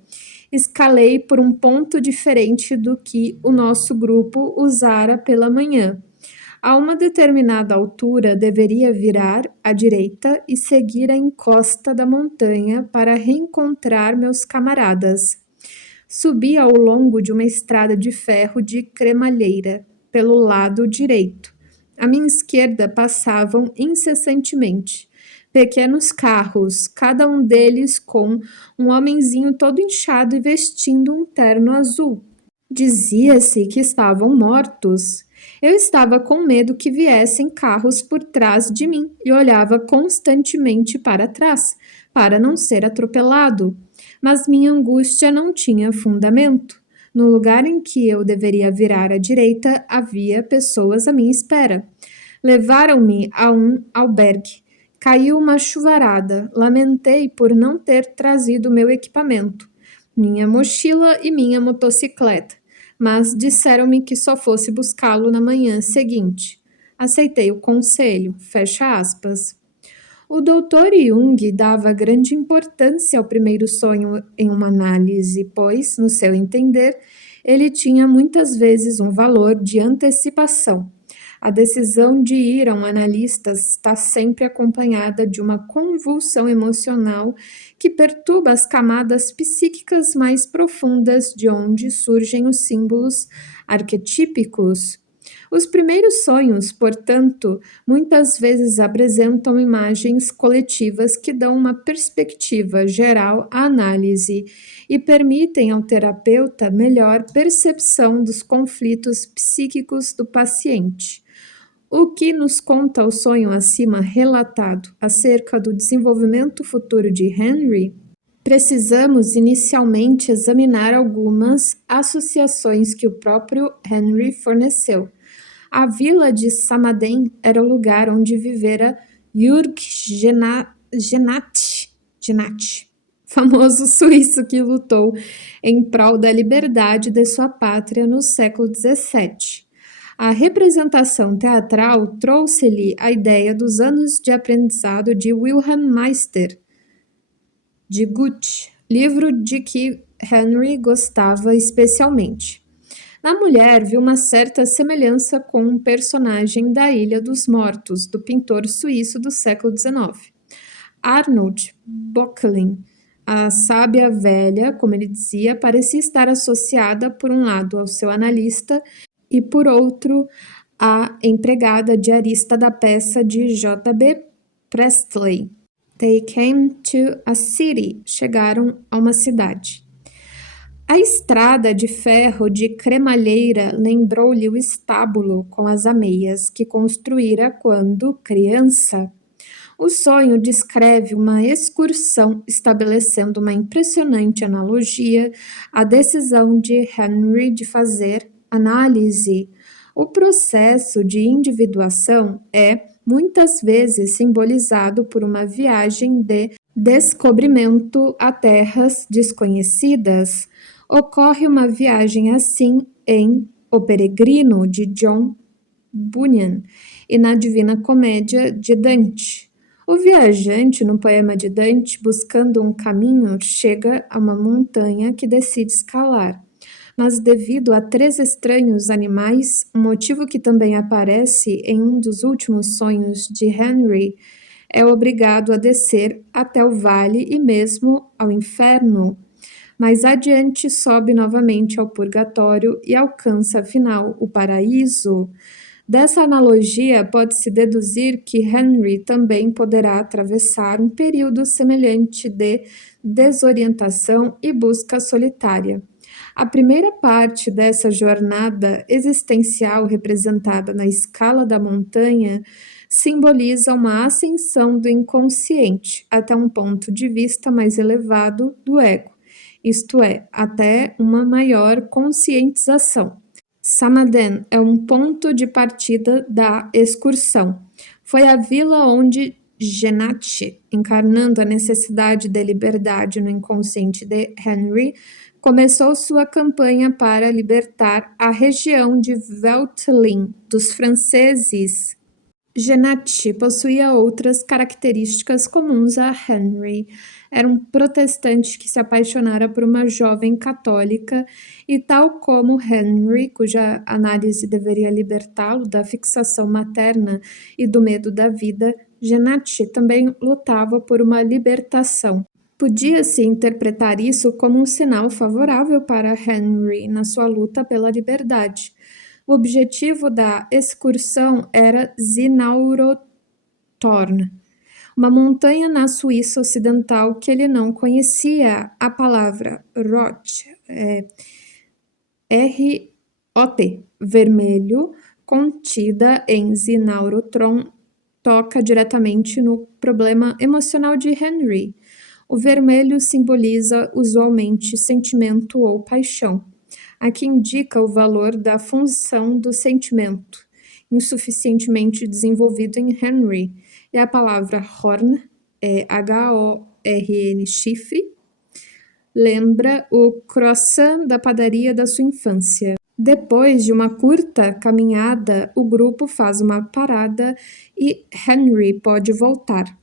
Escalei por um ponto diferente do que o nosso grupo usara pela manhã. A uma determinada altura deveria virar à direita e seguir a encosta da montanha para reencontrar meus camaradas. Subi ao longo de uma estrada de ferro de cremalheira, pelo lado direito. À minha esquerda passavam incessantemente pequenos carros, cada um deles com um homenzinho todo inchado e vestindo um terno azul. Dizia-se que estavam mortos. Eu estava com medo que viessem carros por trás de mim e olhava constantemente para trás, para não ser atropelado. Mas minha angústia não tinha fundamento. No lugar em que eu deveria virar à direita, havia pessoas à minha espera. Levaram-me a um albergue. Caiu uma chuvarada. Lamentei por não ter trazido meu equipamento, minha mochila e minha motocicleta, mas disseram-me que só fosse buscá-lo na manhã seguinte. Aceitei o conselho. Fecha aspas. O Dr. Jung dava grande importância ao primeiro sonho em uma análise, pois, no seu entender, ele tinha muitas vezes um valor de antecipação. A decisão de ir a um analista está sempre acompanhada de uma convulsão emocional que perturba as camadas psíquicas mais profundas de onde surgem os símbolos arquetípicos. Os primeiros sonhos, portanto, muitas vezes apresentam imagens coletivas que dão uma perspectiva geral à análise e permitem ao terapeuta melhor percepção dos conflitos psíquicos do paciente. O que nos conta o sonho acima relatado acerca do desenvolvimento futuro de Henry? Precisamos inicialmente examinar algumas associações que o próprio Henry forneceu. A vila de Samaden era o lugar onde vivera Jürg Genat, famoso suíço que lutou em prol da liberdade de sua pátria no século XVII. A representação teatral trouxe-lhe a ideia dos anos de aprendizado de Wilhelm Meister, de Goethe, livro de que Henry gostava especialmente. Na mulher, viu uma certa semelhança com um personagem da Ilha dos Mortos, do pintor suíço do século XIX. Arnold Böcklin, a sábia velha, como ele dizia, parecia estar associada, por um lado, ao seu analista e, por outro, à empregada diarista da peça de J.B. Priestley. They came to a city. Chegaram a uma cidade. A estrada de ferro de cremalheira lembrou-lhe o estábulo com as ameias que construíra quando criança. O sonho descreve uma excursão estabelecendo uma impressionante analogia à decisão de Henry de fazer análise. O processo de individuação é, muitas vezes, simbolizado por uma viagem de descobrimento a terras desconhecidas. Ocorre uma viagem assim em O Peregrino, de John Bunyan, e na Divina Comédia, de Dante. O viajante, no poema de Dante, buscando um caminho, chega a uma montanha que decide escalar. Mas devido a 3 estranhos animais, um motivo que também aparece em um dos últimos sonhos de Henry, é obrigado a descer até o vale e mesmo ao inferno. Mais adiante sobe novamente ao purgatório e alcança, afinal, o paraíso. Dessa analogia, pode-se deduzir que Henry também poderá atravessar um período semelhante de desorientação e busca solitária. A primeira parte dessa jornada existencial, representada na escala da montanha, simboliza uma ascensão do inconsciente até um ponto de vista mais elevado do ego, isto é, até uma maior conscientização. Samaden é um ponto de partida da excursão. Foi a vila onde Genatche, encarnando a necessidade de liberdade no inconsciente de Henry, começou sua campanha para libertar a região de Veltlin dos franceses. Genatche possuía outras características comuns a Henry. Era um protestante que se apaixonara por uma jovem católica e, tal como Henry, cuja análise deveria libertá-lo da fixação materna e do medo da vida, Genatche também lutava por uma libertação. Podia-se interpretar isso como um sinal favorável para Henry na sua luta pela liberdade. O objetivo da excursão era Zinaurotorn, uma montanha na Suíça Ocidental que ele não conhecia. A palavra Rot, R-O-T, vermelho, contida em Zinaurotron, toca diretamente no problema emocional de Henry. O vermelho simboliza usualmente sentimento ou paixão. Aqui indica o valor da função do sentimento, insuficientemente desenvolvido em Henry, e a palavra Horn, H-O-R-N, chifre, lembra o croissant da padaria da sua infância. Depois de uma curta caminhada, o grupo faz uma parada e Henry pode voltar.